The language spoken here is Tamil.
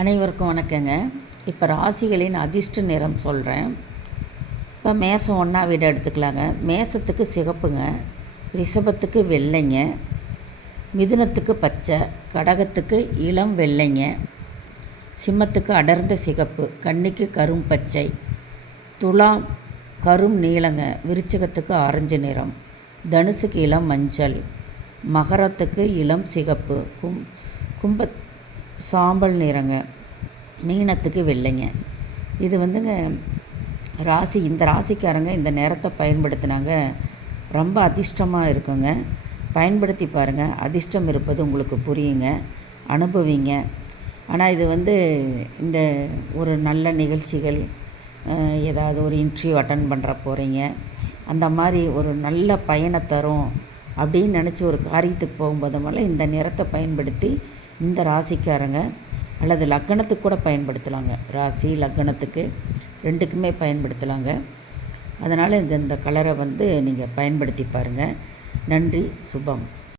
அனைவருக்கும் வணக்கங்க. இப்போ ராசிகளின் அதிர்ஷ்ட நிறம் சொல்கிறேன். இப்போ மேசம் 1ஆம் வீடு எடுத்துக்கலாங்க. மேசத்துக்கு சிகப்புங்க, ரிஷபத்துக்கு வெள்ளைங்க, மிதுனத்துக்கு பச்சை, கடகத்துக்கு இளம் வெள்ளைங்க, சிம்மத்துக்கு அடர்ந்த சிகப்பு, கன்னிக்கு கரும் பச்சை, துலாம் கரும் நீலங்க, விருச்சிகத்துக்கு ஆரஞ்சு நிறம், தனுசுக்கு இளம் மஞ்சள், மகரத்துக்கு இளம் சிகப்பு, கும்ப சாம்பல் நிறங்க, மீனத்துக்கு வெள்ளைங்க. இது வந்துங்க ராசி. இந்த ராசிக்காரங்க இந்த நேரத்தை பயன்படுத்தினாங்க ரொம்ப அதிர்ஷ்டமாக இருக்குங்க. பயன்படுத்தி பாருங்கள், அதிர்ஷ்டம் இருப்பது உங்களுக்கு புரியுங்க, அனுபவிங்க. ஆனால் இது இந்த ஒரு நல்ல நிகழ்ச்சிகள், ஏதாவது ஒரு இன்டர்வியூ அட்டன் பண்ணுற போகிறீங்க, அந்த மாதிரி ஒரு நல்ல பயனை தரும் அப்படின்னு நினச்சி ஒரு காரியத்துக்கு போகும்போது மேலே இந்த நேரத்தை பயன்படுத்தி இந்த ராசிக்காரங்க அல்லது லக்கணத்துக்கு கூட பயன்படுத்தலாங்க. ராசி லக்கணத்துக்கு ரெண்டுக்குமே பயன்படுத்தலாங்க. அதனால் இந்த கலரை நீங்கள் பயன்படுத்தி பாருங்கள். நன்றி, சுபம்.